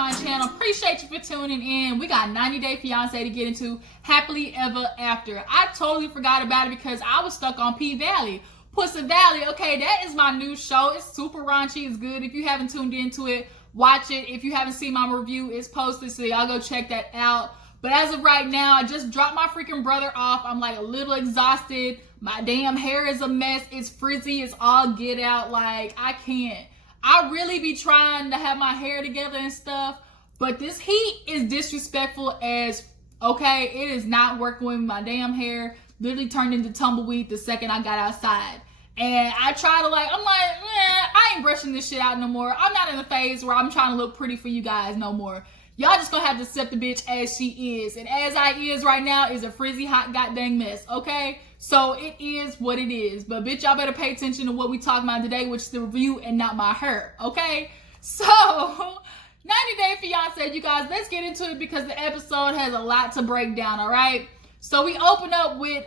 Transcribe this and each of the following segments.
my channel. Appreciate you for tuning in. We got 90 Day Fiance to get into. Happily Ever After. I totally forgot about it because I was stuck on P Valley. Pussy Valley, okay, that is my new show. It's super raunchy. It's good. If you haven't tuned into it, watch it. If you haven't seen my review, it's posted, so y'all go check that out. But as of right now, I just dropped my freaking brother off. I'm like a little exhausted. My damn hair is a mess. It's frizzy. It's all get out. Like, I can't. I really be trying to have my hair together and stuff, but this heat is disrespectful as, okay, it is not working with my damn hair. Literally turned into tumbleweed the second I got outside. And I try to I'm like, I ain't brushing this shit out no more. I'm not in the phase where I'm trying to look pretty for you guys no more. Y'all just gonna have to accept the bitch as she is. And as I is right now is a frizzy hot goddamn mess, okay? So it is what it is. But bitch, y'all better pay attention to what we talking about today, which is the review and not my hair, okay? So, 90 Day Fiance, you guys, let's get into it because the episode has a lot to break down, all right? So we open up with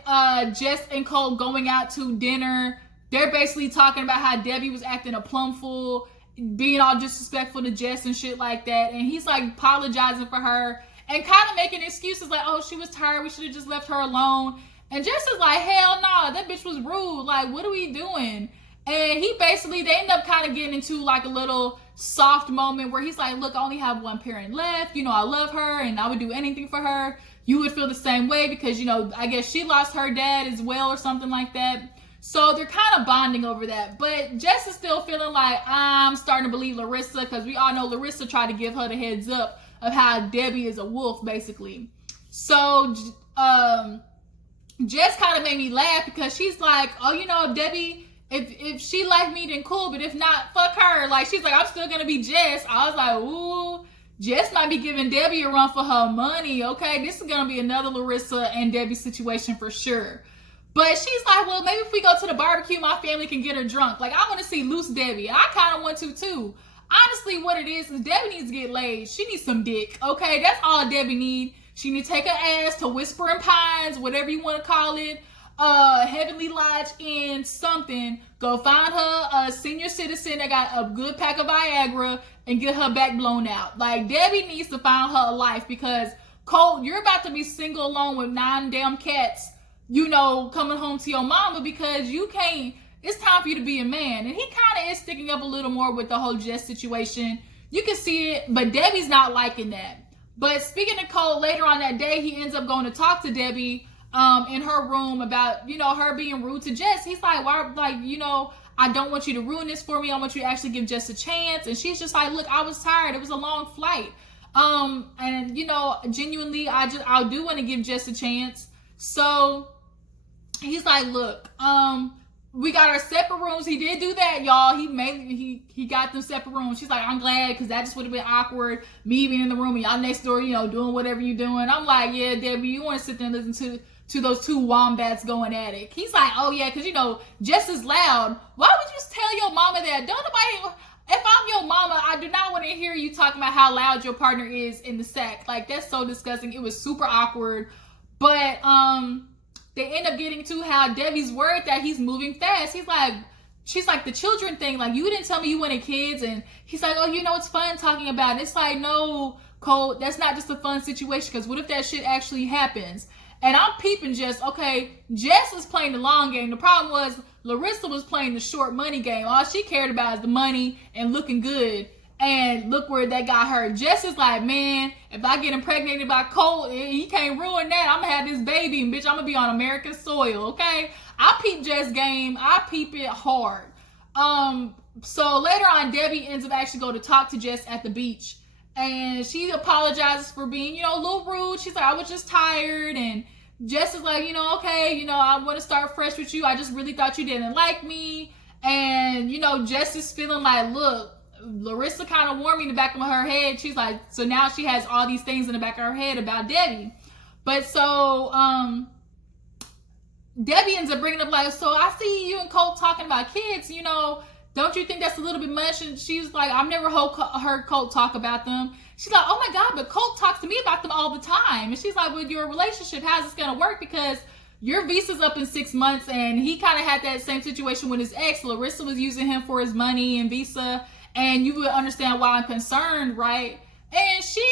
Jess and Colte going out to dinner. They're basically talking about how Debbie was acting a plum fool, being all disrespectful to Jess and shit like that. And he's like apologizing for her and kind of making excuses like, oh, she was tired. We should have just left her alone. And Jess is like, hell no, that bitch was rude. Like, what are we doing? And they end up kind of getting into like a little soft moment where he's like, look, I only have one parent left. You know, I love her and I would do anything for her. You would feel the same way because, you know, I guess she lost her dad as well or something like that. So they're kind of bonding over that. But Jess is still feeling like, I'm starting to believe Larissa because we all know Larissa tried to give her the heads up of how Debbie is a wolf, basically. So Jess kind of made me laugh because she's like, oh, you know, Debbie, if she liked me, then cool. But if not, fuck her. Like, she's like, I'm still going to be Jess. I was like, ooh, Jess might be giving Debbie a run for her money, okay? This is going to be another Larissa and Debbie situation for sure. But she's like, well, maybe if we go to the barbecue, my family can get her drunk. Like, I want to see loose Debbie. I kind of want to, too. Honestly, what it is Debbie needs to get laid. She needs some dick, okay? That's all Debbie needs. She needs to take her ass to Whispering Pines, whatever you want to call it, Heavenly Lodge Inn, something. Go find her a senior citizen that got a good pack of Viagra and get her back blown out. Like, Debbie needs to find her a life because, Colt, you're about to be single alone with 9 damn cats, you know, coming home to your mama because you can't, it's time for you to be a man. And he kind of is sticking up a little more with the whole Jess situation. You can see it, but Debbie's not liking that. But speaking of Colt, later on that day, he ends up going to talk to Debbie in her room about, you know, her being rude to Jess. He's like, why, like, you know, I don't want you to ruin this for me. I want you to actually give Jess a chance. And she's just like, look, I was tired. It was a long flight. And, you know, genuinely, I do want to give Jess a chance. So he's like, look, we got our separate rooms. He did do that, y'all. He got them separate rooms. She's like, I'm glad because that just would have been awkward. Me being in the room and y'all next door, you know, doing whatever you're doing. I'm like, yeah, Debbie, you want to sit there and listen to those two wombats going at it. He's like, oh yeah, because, you know, Jess is loud. Why would you tell your mama that? Don't nobody, if I'm your mama, I do not want to hear you talking about how loud your partner is in the sack. Like, that's so disgusting. It was super awkward. But, they end up getting to how Debbie's worried that he's moving fast. She's like the children thing. Like, you didn't tell me you wanted kids. And he's like, oh, you know, it's fun talking about it. It's like, no, Colt, that's not just a fun situation. Because what if that shit actually happens? And I'm peeping Jess. Okay, Jess was playing the long game. The problem was Larissa was playing the short money game. All she cared about is the money and looking good. And look where that got her. Jess is like, man, if I get impregnated by Colt, he can't ruin that. I'm going to have this baby, and bitch, I'm going to be on American soil, okay? I peep Jess' game. I peep it hard. So later on, Debbie ends up actually going to talk to Jess at the beach. And she apologizes for being, you know, a little rude. She's like, I was just tired. And Jess is like, you know, okay, you know, I want to start fresh with you. I just really thought you didn't like me. And, you know, Jess is feeling like, look, Larissa kind of warned me in the back of her head. She's like, so now she has all these things in the back of her head about Debbie. But so, Debbie ends up bringing up like, so I see you and Colt talking about kids, you know, don't you think that's a little bit much? And she's like, I've never heard Colt talk about them. She's like, oh my God, but Colt talks to me about them all the time. And she's like, with your relationship, how's this going to work? Because your visa's up in 6 months, and he kind of had that same situation with his ex. Larissa was using him for his money and visa. And you would understand why I'm concerned, right? And she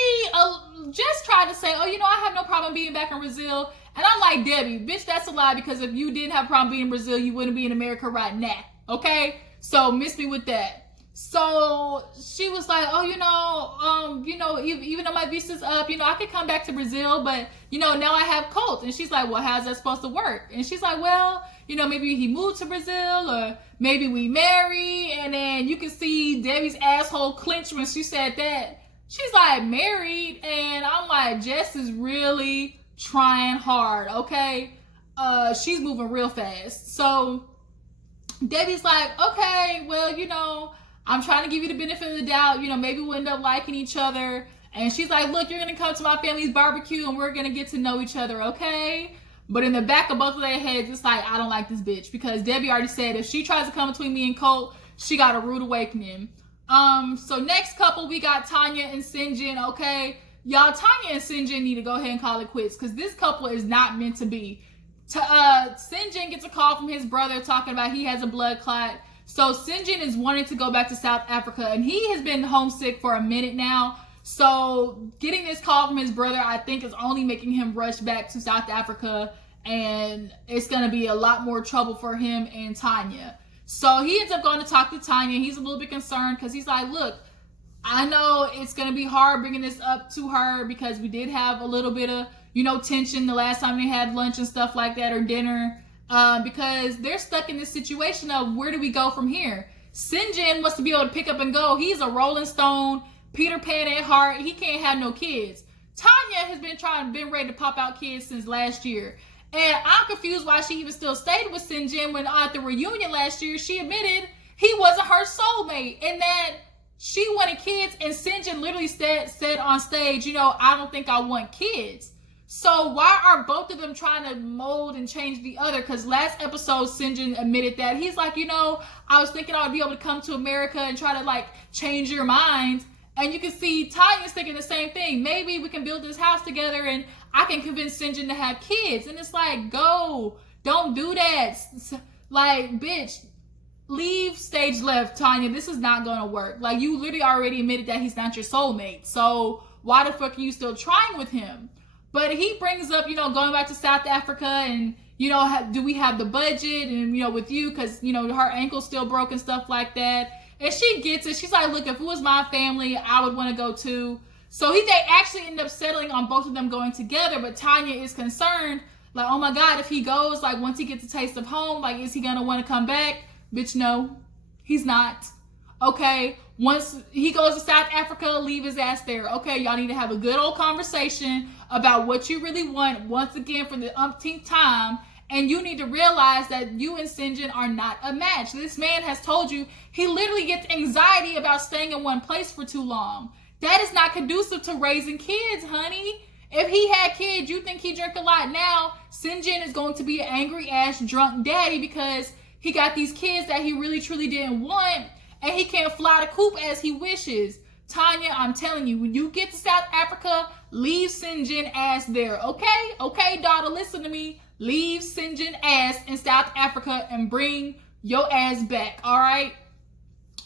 just tried to say, oh, I have no problem being back in Brazil. And I'm like, Debbie, bitch, that's a lie, because if you didn't have a problem being in Brazil, you wouldn't be in America right now. Okay? So miss me with that. So she was like, oh, even though my visa's up, I could come back to Brazil, but, now I have Colt. And she's like, well, how's that supposed to work? And she's like, well, maybe he moved to Brazil, or maybe we marry. And then you can see Debbie's asshole clench when she said that. She's like, married? And I'm like, Jess is really trying hard, okay? She's moving real fast. So Debbie's like, okay, well, I'm trying to give you the benefit of the doubt. Maybe we'll end up liking each other. And she's like, look, you're going to come to my family's barbecue and we're going to get to know each other, okay? But in the back of both of their heads, it's like, I don't like this bitch. Because Debbie already said if she tries to come between me and Colt, she got a rude awakening. So next couple, we got Tanya and Syngin, okay? Y'all, Tanya and Syngin need to go ahead and call it quits, because this couple is not meant to be. Syngin gets a call from his brother talking about he has a blood clot. So Syngin is wanting to go back to South Africa, and he has been homesick for a minute now. So getting this call from his brother, I think, is only making him rush back to South Africa, and it's going to be a lot more trouble for him and Tanya. So he ends up going to talk to Tanya. He's a little bit concerned because he's like, look, I know it's going to be hard bringing this up to her because we did have a little bit of, tension the last time they had lunch and stuff like that, or dinner, because they're stuck in this situation of where do we go from here? Syngin wants to be able to pick up and go. He's a Rolling Stone, Peter Pan at heart. He can't have no kids. Tanya has been ready to pop out kids since last year. And I'm confused why she even still stayed with Syngin when at the reunion last year, she admitted he wasn't her soulmate and that she wanted kids. And Syngin literally said on stage, I don't think I want kids. So why are both of them trying to mold and change the other? Because last episode, Syngin admitted that. He's like, I was thinking I would be able to come to America and try to change your minds. And you can see Tanya's thinking the same thing. Maybe we can build this house together and I can convince Syngin to have kids. And it's like, go. Don't do that. Bitch, leave stage left, Tanya. This is not going to work. You literally already admitted that he's not your soulmate. So why the fuck are you still trying with him? But he brings up, going back to South Africa and, do we have the budget? And, with you, because, her ankle's still broken, stuff like that. And she gets it. She's like, look, if it was my family, I would want to go too. So they actually end up settling on both of them going together. But Tanya is concerned, oh my God, if he goes, once he gets a taste of home, is he going to want to come back? Bitch, no, he's not. Okay, once he goes to South Africa, leave his ass there. Okay, y'all need to have a good old conversation about what you really want once again for the umpteenth time. And you need to realize that you and Syngin are not a match. This man has told you he literally gets anxiety about staying in one place for too long. That is not conducive to raising kids, honey. If he had kids, you think he drink a lot now, Syngin is going to be an angry ass drunk daddy because he got these kids that he really truly didn't want and he can't fly the coop as he wishes. Tanya, I'm telling you, when you get to South Africa, leave Syngin ass there, okay? Okay, daughter, listen to me. Leave Syngin ass in South Africa and bring your ass back, all right?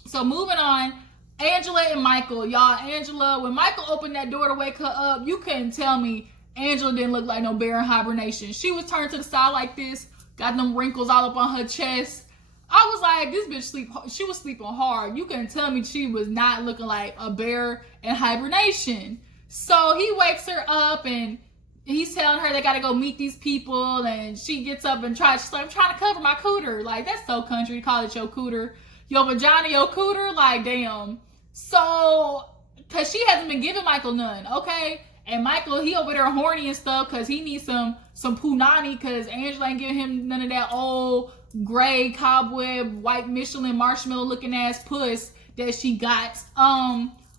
So moving on, Angela and Michael. Y'all, Angela, when Michael opened that door to wake her up, you couldn't tell me Angela didn't look like no bear in hibernation. She was turned to the side like this, got them wrinkles all up on her chest. I was like, this bitch she was sleeping hard. You couldn't tell me she was not looking like a bear in hibernation. So he wakes her up and he's telling her they gotta go meet these people, and she gets up and she's like, I'm trying to cover my cooter. That's so country to call it your cooter. Your vagina, your cooter, damn. So, cause she hasn't been giving Michael none, okay? And Michael, he over there horny and stuff cause he needs some punani cause Angela ain't giving him none of that old gray cobweb, white Michelin marshmallow looking ass puss that she got.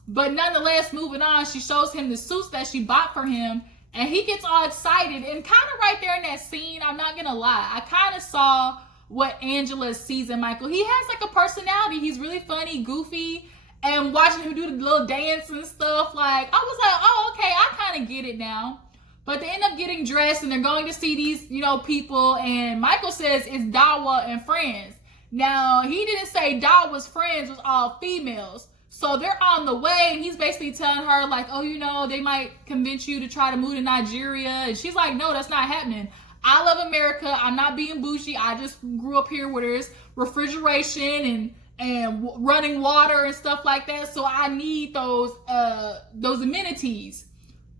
But nonetheless, moving on, she shows him the suits that she bought for him. And he gets all excited. And kind of right there in that scene, I'm not going to lie, I kind of saw what Angela sees in Michael. He has a personality. He's really funny, goofy. And watching him do the little dance and stuff, I was like, oh, okay, I kind of get it now. But they end up getting dressed and they're going to see these, people. And Michael says it's Dawa and friends. Now, he didn't say Dawa's friends was all females. So they're on the way, and he's basically telling her, like, oh, you know, they might convince you to try to move to Nigeria. And she's like, no, that's not happening. I love America. I'm not being bougie. I just grew up here where there's refrigeration and running water and stuff like that. So I need those amenities.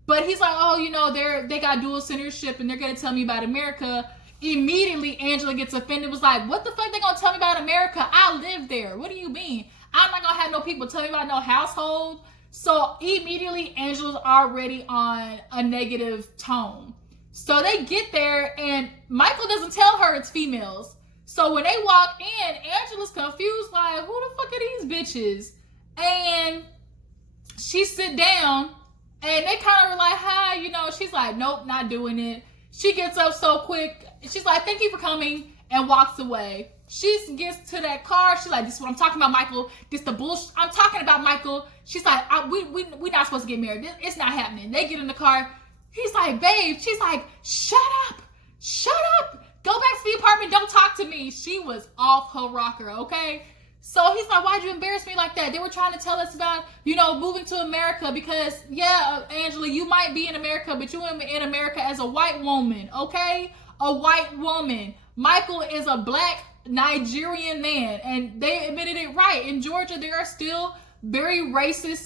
But he's like, oh, you know, they got dual citizenship and they're going to tell me about America. Immediately, Angela gets offended, was like, what the fuck they going to tell me about America? I live there. What do you mean? I'm not going to have no people tell me about no household. So immediately, Angela's already on a negative tone. So they get there and Michael doesn't tell her it's females. So when they walk in, Angela's confused, like, who the fuck are these bitches? And she sit down. And they kind of were like, hi, you know, she's like, nope, not doing it. She gets up so quick. She's like, thank you for coming, and walks away. She gets to that car. She's like, this is what I'm talking about, Michael. This the bullshit I'm talking about, Michael. She's like, we not supposed to get married. It's not happening. They get in the car. He's like, babe. She's like, shut up. Go back to the apartment. Don't talk to me. She was off her rocker, okay? So he's like, why'd you embarrass me like that? They were trying to tell us about, you know, moving to America because, yeah, Angela, you might be in America, but you're in America as a white woman, okay? A white woman. Michael is a black Nigerian man, and they admitted it right. In Georgia, there are still very racist,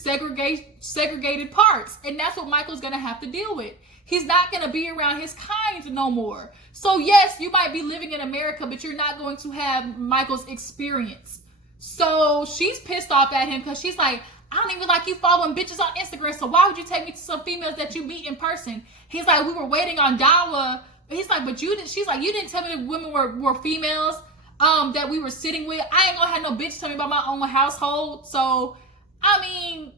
segregated parts, and that's what Michael's going to have to deal with. He's not going to be around his kind no more. So, yes, you might be living in America, but you're not going to have Michael's experience. So she's pissed off at him because she's like, I don't even like you following bitches on Instagram, so why would you take me to some females that you meet in person? He's like, we were waiting on Dawa. He's like, but you didn't. She's like, you didn't tell me that women were females that we were sitting with. I ain't gonna have no bitch tell me about my own household. So, I mean,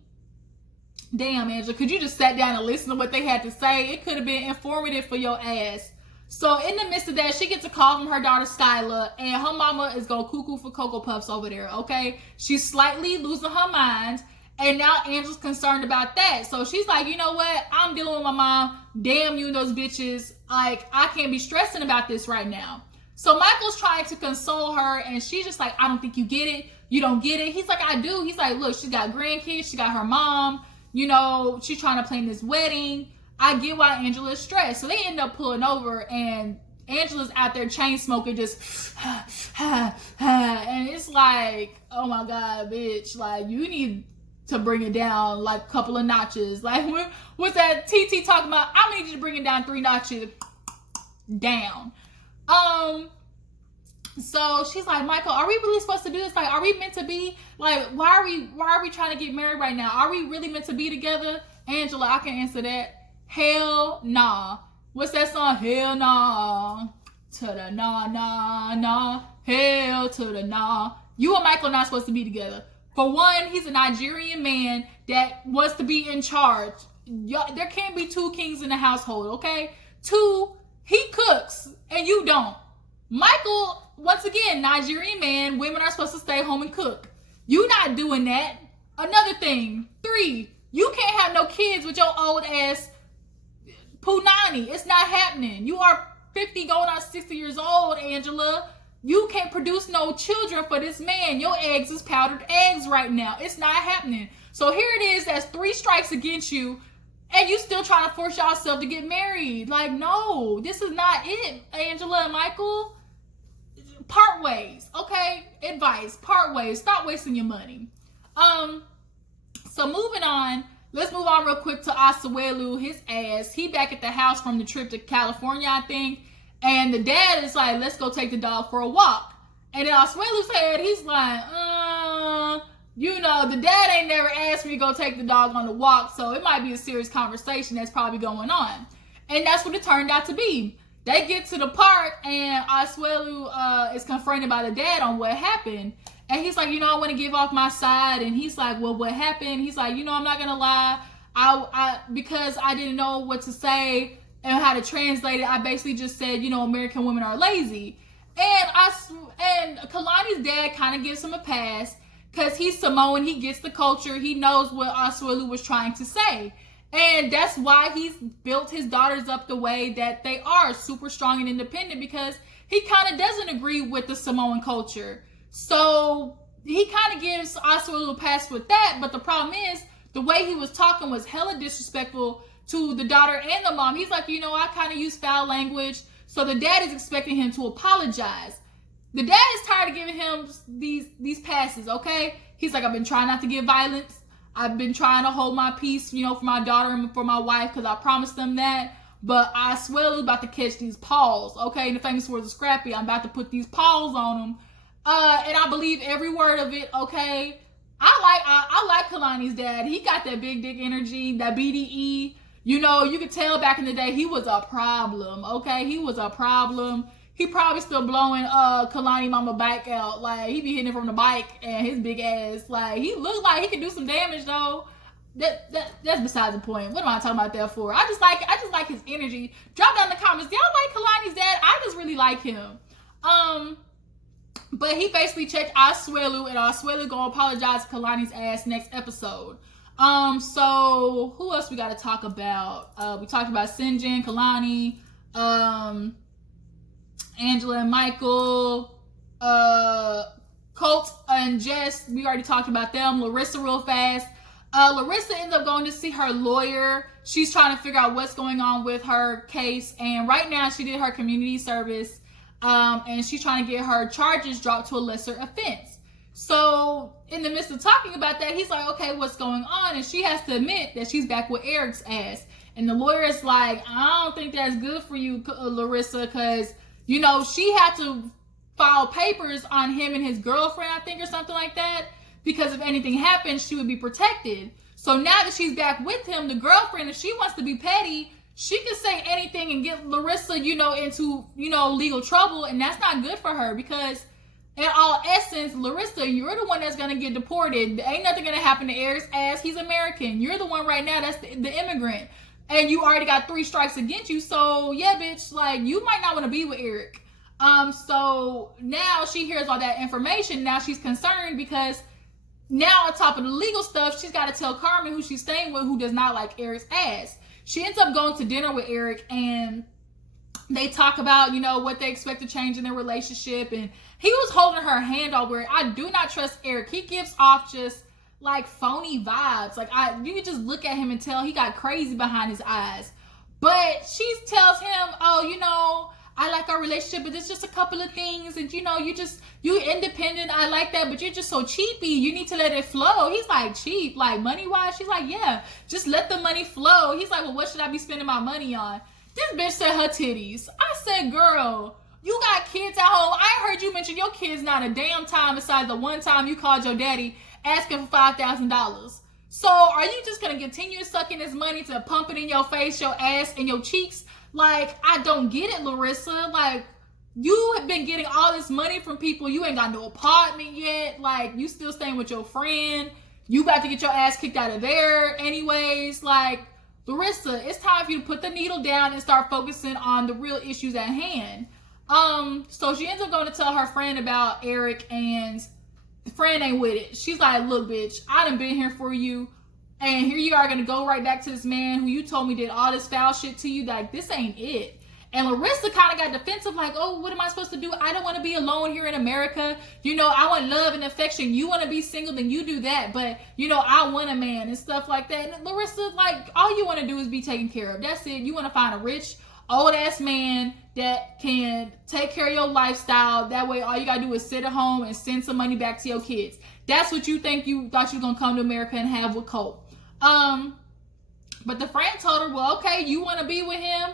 damn, Angela, could you just sat down and listen to what they had to say? It could have been informative for your ass. So in the midst of that, she gets a call from her daughter Skylar, and her mama is going cuckoo for Cocoa Puffs over there, okay? She's slightly losing her mind, and now Angela's concerned about that. So she's like, you know what? I'm dealing with my mom. Damn you and those bitches. Like, I can't be stressing about this right now. So Michael's trying to console her, and she's just like, I don't think you get it. You don't get it. He's like, I do. He's like, look, she's got grandkids. She got her mom. You know, she's trying to plan this wedding. I get why Angela's stressed. So they end up pulling over, and Angela's out there chain smoking, just and it's like, oh my God, bitch, like, you need to bring it down like a couple of notches. Like, what's that TT talking about? I'm gonna need you to bring it down 3 notches down. So she's like, Michael, are we really supposed to do this? Like, are we meant to be, like, why are we trying to get married right now? Are we really meant to be together? Angela, I can answer that. Hell nah. What's that song? Hell nah. To the nah, nah, nah. Hell to the nah. You and Michael are not supposed to be together. For one, he's a Nigerian man that wants to be in charge. There can't be 2 kings in the household, okay? 2, he cooks and you don't. Michael, once again, Nigerian man, women are supposed to stay home and cook. You not doing that. Another thing, 3, you can't have no kids with your old ass Punani. It's not happening. You are 50 going on 60 years old, Angela. You can't produce no children for this man. Your eggs is powdered eggs right now. It's not happening. So here it is. That's 3 strikes against you. And you still trying to force yourself to get married. Like, no, this is not it, Angela and Michael. Part ways, okay? Advice, part ways. Stop wasting your money. So moving on. Let's move on real quick to Asuelu, his ass. He back at the house from the trip to California, I think. And the dad is like, let's go take the dog for a walk. And then Asuelu said, he's like, you know, the dad ain't never asked me to go take the dog on the walk, so it might be a serious conversation that's probably going on. And that's what it turned out to be. They get to the park, and Asuelu is confronted by the dad on what happened. And he's like, you know, I want to give off my side. And he's like, well, what happened? He's like, you know, I'm not going to lie. Because I didn't know what to say and how to translate it, I basically just said, you know, American women are lazy. And Kalani's dad kind of gives him a pass because he's Samoan. He gets the culture. He knows what Asuelu was trying to say. And that's why he's built his daughters up the way that they are, super strong and independent, because he kind of doesn't agree with the Samoan culture. So he kind of gives Asuelu a pass with that, but the problem is the way he was talking was hella disrespectful to the daughter and the mom. He's like, I kind of use foul language, so the dad is expecting him to apologize. The dad is tired of giving him these passes, okay? He's like, I've been trying not to give violence. I've been trying to hold my peace, for my daughter and for my wife, because I promised them that. But Asuelu about to catch these paws, okay? And the famous words of Scrappy, I'm about to put these paws on him. And I believe every word of it, okay? I like Kalani's dad. He got that big dick energy, that BDE. You could tell back in the day he was a problem, okay? He was a problem. He probably still blowing Kalani mama bike out. Like, he be hitting it from the bike and his big ass. Like, he looked like he could do some damage though. That's besides the point. What am I talking about that for? I just like his energy. Drop down in the comments. Y'all like Kalani's dad? I just really like him. But he basically checked Asuelu, and Asuelu gonna apologize to Kalani's ass next episode. So who else we gotta talk about? We talked about Syngin, Kalani, Angela and Michael, Colt and Jess. We already talked about them. Larissa real fast. Larissa ends up going to see her lawyer. She's trying to figure out what's going on with her case. And right now she did her community service. And she's trying to get her charges dropped to a lesser offense. So in the midst of talking about that, he's like, okay, what's going on? And she has to admit that she's back with Eric's ass. And the lawyer is like, I don't think that's good for you, Larissa, because she had to file papers on him and his girlfriend, I think, or something like that, because if anything happened, she would be protected. So now that she's back with him, the girlfriend, if she wants to be petty, she can say anything and get Larissa, into, legal trouble, and that's not good for her, because in all essence, Larissa, you're the one that's going to get deported. Ain't nothing going to happen to Eric's ass. He's American. You're the one right now that's the immigrant. And you already got 3 strikes against you. So, yeah, bitch, like, you might not want to be with Eric. So now she hears all that information. Now she's concerned because now on top of the legal stuff, she's got to tell Carmen, who she's staying with, who does not like Eric's ass. She ends up going to dinner with Eric, and they talk about, what they expect to change in their relationship. And he was holding her hand all weird. I do not trust Eric. He gives off just like phony vibes. Like, you can just look at him and tell he got crazy behind his eyes. But she tells him, I like our relationship, but there's just a couple of things, and you independent. I like that, but you're just so cheapy. You need to let it flow. He's like, cheap, like money wise. She's like, yeah, just let the money flow. He's like, well, what should I be spending my money on? This bitch said her titties. I said, girl, you got kids at home. I heard you mention your kids not a damn time besides the one time you called your daddy asking for $5,000. So are you just gonna continue sucking this money to pump it in your face, your ass, and your cheeks? Like, I don't get it, Larissa. Like, you have been getting all this money from people. You ain't got no apartment yet. Like, you still staying with your friend. You about to get your ass kicked out of there anyways. Like, Larissa, it's time for you to put the needle down and start focusing on the real issues at hand. So she ends up going to tell her friend about Eric, and the friend ain't with it. She's like, look, bitch, I done been here for you. And here you are going to go right back to this man who you told me did all this foul shit to you. Like, this ain't it. And Larissa kind of got defensive, like, oh, what am I supposed to do? I don't want to be alone here in America. I want love and affection. You want to be single, then you do that. But, I want a man and stuff like that. And Larissa, like, all you want to do is be taken care of. That's it. You want to find a rich, old-ass man that can take care of your lifestyle. That way, all you got to do is sit at home and send some money back to your kids. That's what you thought you were going to come to America and have with Colt. But the friend told her, well, okay, you want to be with him?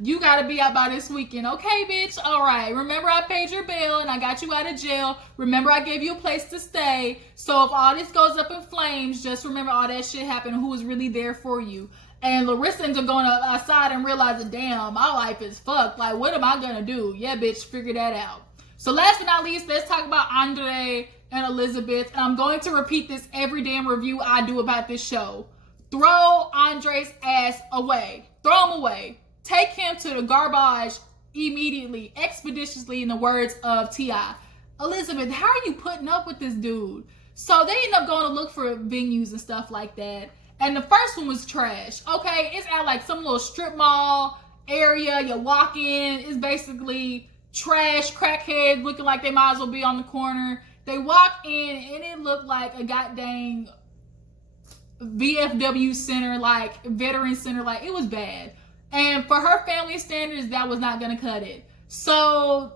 You gotta be out by this weekend. Okay, bitch. All right. Remember, I paid your bail and I got you out of jail. Remember, I gave you a place to stay. So if all this goes up in flames, just remember all that shit happened. Who was really there for you? And Larissa ends up going outside and realizing, damn, my life is fucked. Like, what am I gonna do? Yeah, bitch, figure that out. So last but not least, let's talk about Andrei and Elizabeth. And I'm going to repeat this every damn review I do about this show. Throw Andrei's ass away. Throw him away. Take him to the garbage immediately, expeditiously, in the words of T.I. Elizabeth, how are you putting up with this dude? So they end up going to look for venues and stuff like that. And the first one was trash. Okay, it's at like some little strip mall area. You walk in, it's basically trash crackheads looking like they might as well be on the corner. They walk in and it looked like a goddamn VFW center, like veteran center. Like, it was bad. And for her family standards, that was not gonna cut it. So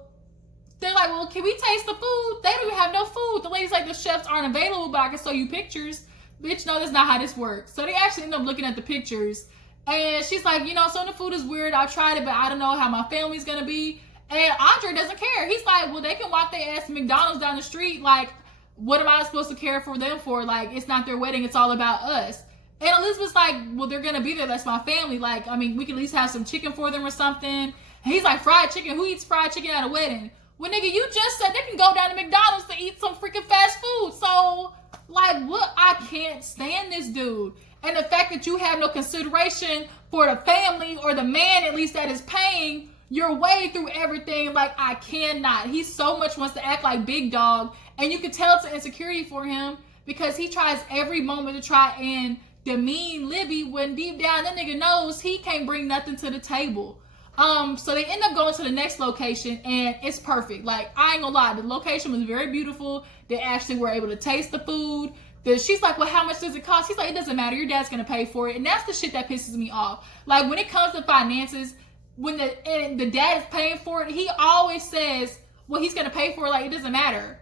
they're like, well, can we taste the food? They don't even have no food. The lady's like, the chefs aren't available, but I can show you pictures. Bitch, no, that's not how this works. So they actually end up looking at the pictures. And she's like, you know, some of the food is weird. I tried it, but I don't know how my family's gonna be. And Andrei doesn't care. He's like, well, they can walk their ass to McDonald's down the street. Like, what am I supposed to care for them for? Like, it's not their wedding. It's all about us. And Elizabeth's like, well, they're gonna be there. That's my family. Like, I mean, we can at least have some chicken for them or something. And he's like, fried chicken? Who eats fried chicken at a wedding? Well, nigga, you just said they can go down to McDonald's to eat some freaking fast food. So, like, what? I can't stand this dude. And the fact that you have no consideration for the family or the man, at least, that is paying your way through everything. Like, I cannot. He so much wants to act like big dog. And you can tell it's an insecurity for him because he tries every moment to try and demean Libby when deep down that nigga knows he can't bring nothing to the table. So they end up going to the next location and it's perfect. Like, I ain't gonna lie, the location was very beautiful. They actually were able to taste the food. She's like, well, how much does it cost? He's like, it doesn't matter. Your dad's gonna pay for it. And that's the shit that pisses me off. Like, when it comes to finances, when the dad is paying for it, he always says, well, he's gonna pay for it. Like, it doesn't matter.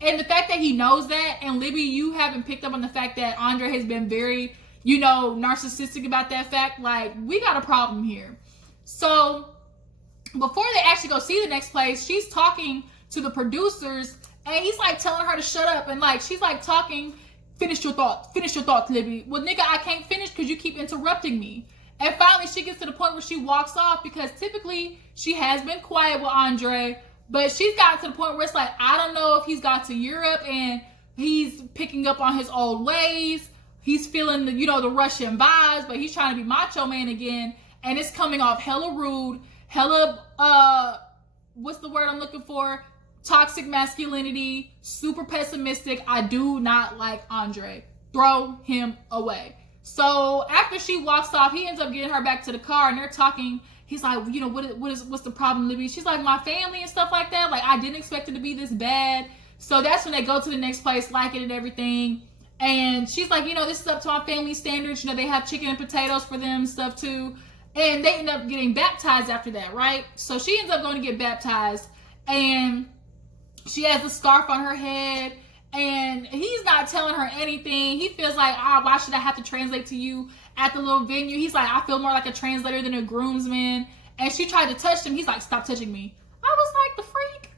And the fact that he knows that, and Libby, you haven't picked up on the fact that Andrei has been very, you know, narcissistic about that fact. Like, we got a problem here. So before they actually go see the next place, she's talking to the producers and he's like telling her to shut up. And like, she's like talking, finish your thoughts, Libby. Well, nigga, I can't finish because you keep interrupting me. And finally she gets to the point where she walks off because typically she has been quiet with Andrei, but she's gotten to the point where it's like, I don't know if he's got to Europe and he's picking up on his old ways. He's feeling the, you know, the Russian vibes, but he's trying to be macho man again. And it's coming off hella rude, hella, what's the word I'm looking for? Toxic masculinity, super pessimistic. I do not like Andrei. Throw him away. So after she walks off, he ends up getting her back to the car and they're talking. He's like, you know, what's the problem, Libby? She's like, my family and stuff like that. Like, I didn't expect it to be this bad. So that's when they go to the next place, like it and everything. And she's like, you know, this is up to my family standards. You know, they have chicken and potatoes for them and stuff too. And they end up getting baptized after that, right? So she ends up going to get baptized. And she has a scarf on her head. And he's not telling her anything. He feels like, why should I have to translate to you at the little venue? He's like, I feel more like a translator than a groomsman. And she tried to touch him. He's like, stop touching me. I was like, the freak?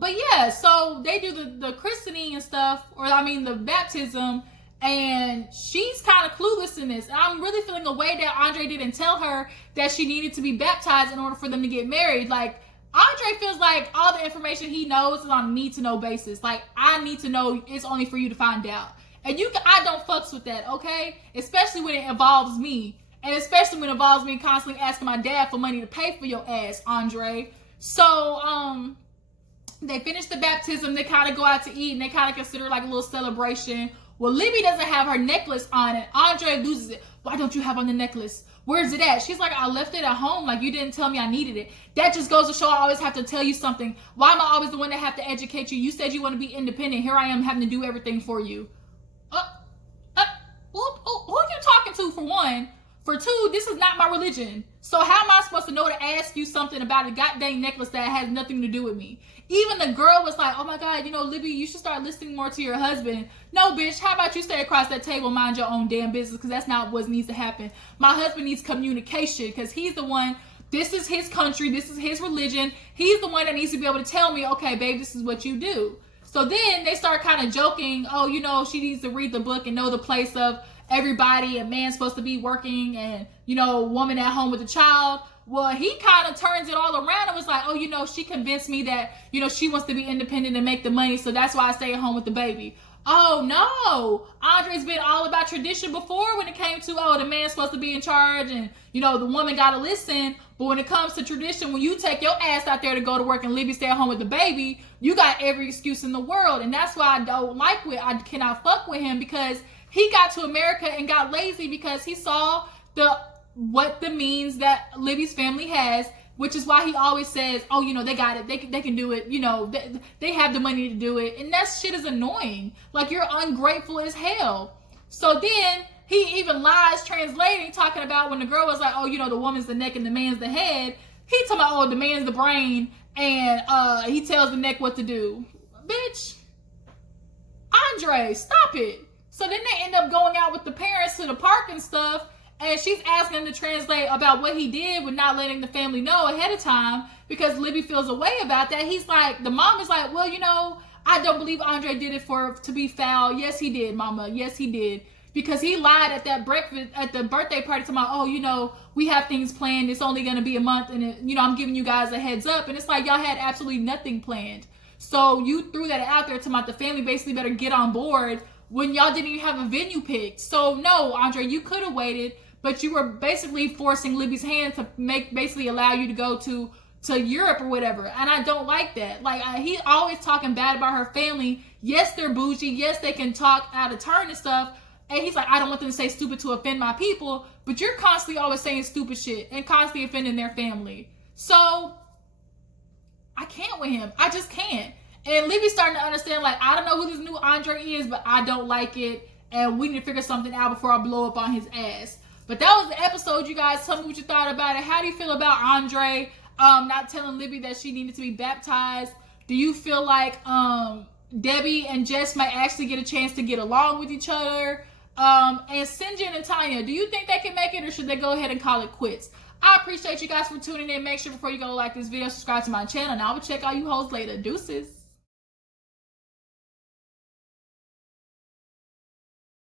But yeah, so they do the christening and stuff. Or, I mean, the baptism. And she's kind of clueless in this. And I'm really feeling a way that Andrei didn't tell her that she needed to be baptized in order for them to get married. Like, Andrei feels like all the information he knows is on a need-to-know basis. Like, I need to know, it's only for you to find out. And I don't fucks with that, okay? Especially when it involves me. And especially when it involves me constantly asking my dad for money to pay for your ass, Andrei. So, they finish the baptism. They kind of go out to eat. And they kind of consider it like a little celebration. Well, Libby doesn't have her necklace on and Andrei loses it. Why don't you have on the necklace? Where's it at? She's like, I left it at home. Like, you didn't tell me I needed it. That just goes to show I always have to tell you something. Why am I always the one that have to educate you? You said you want to be independent. Here I am having to do everything for you. Who are you talking to, for one? For two, this is not my religion. So how am I supposed to know to ask you something about a goddamn necklace that has nothing to do with me? Even the girl was like, oh my God, you know, Libby, you should start listening more to your husband. No, bitch, how about you stay across that table, mind your own damn business, because that's not what needs to happen. My husband needs communication, because he's the one, this is his country, this is his religion. He's the one that needs to be able to tell me, okay, babe, this is what you do. So then they start kind of joking, oh, you know, she needs to read the book and know the place of everybody. A man's supposed to be working and, you know, a woman at home with a child. Well, he kind of turns it all around and was like, oh, you know, she convinced me that, you know, she wants to be independent and make the money, so that's why I stay at home with the baby. Oh, no. Andrei's been all about tradition before when it came to, oh, the man's supposed to be in charge and, you know, the woman got to listen. But when it comes to tradition, when you take your ass out there to go to work and Libby stay at home with the baby, you got every excuse in the world. And that's why I cannot fuck with him, because he got to America and got lazy because he saw what the means that Libby's family has. which is why he always says, oh, you know, they got it. They can do it. You know, they have the money to do it. And that shit is annoying. Like, you're ungrateful as hell. So then he even lies translating, talking about when the girl was like, oh, you know, the woman's the neck and the man's the head. He talking about, oh, the man's the brain, and he tells the neck what to do. Bitch, Andrei, stop it. So then they end up going out with the parents to the park and stuff, and she's asking him to translate about what he did with not letting the family know ahead of time because Libby feels a way about that. He's like, the mom is like, well, you know, I don't believe Andrei did it to be foul. Yes, he did, mama. Yes, he did. Because he lied at that breakfast, at the birthday party, talking about, oh, you know, we have things planned. It's only going to be a month. And, you know, I'm giving you guys a heads up. And it's like, y'all had absolutely nothing planned. So you threw that out there talking about the family basically better get on board when y'all didn't even have a venue picked. So no, Andrei, you could have waited, but you were basically forcing Libby's hand to basically allow you to go to Europe or whatever. And I don't like that. Like, he always talking bad about her family. Yes, they're bougie. Yes, they can talk out of turn and stuff. And he's like, I don't want them to say stupid to offend my people, but you're constantly always saying stupid shit and constantly offending their family. So I can't with him. I just can't. And Libby's starting to understand, like, I don't know who this new Andrei is, but I don't like it. And we need to figure something out before I blow up on his ass. But that was the episode, you guys. Tell me what you thought about it. How do you feel about Andrei not telling Libby that she needed to be baptized? Do you feel like Debbie and Jess might actually get a chance to get along with each other? And Syngin and Tanya, do you think they can make it, or should they go ahead and call it quits? I appreciate you guys for tuning in. Make sure before you go like this video, subscribe to my channel, and I will check all you hoes later. Deuces.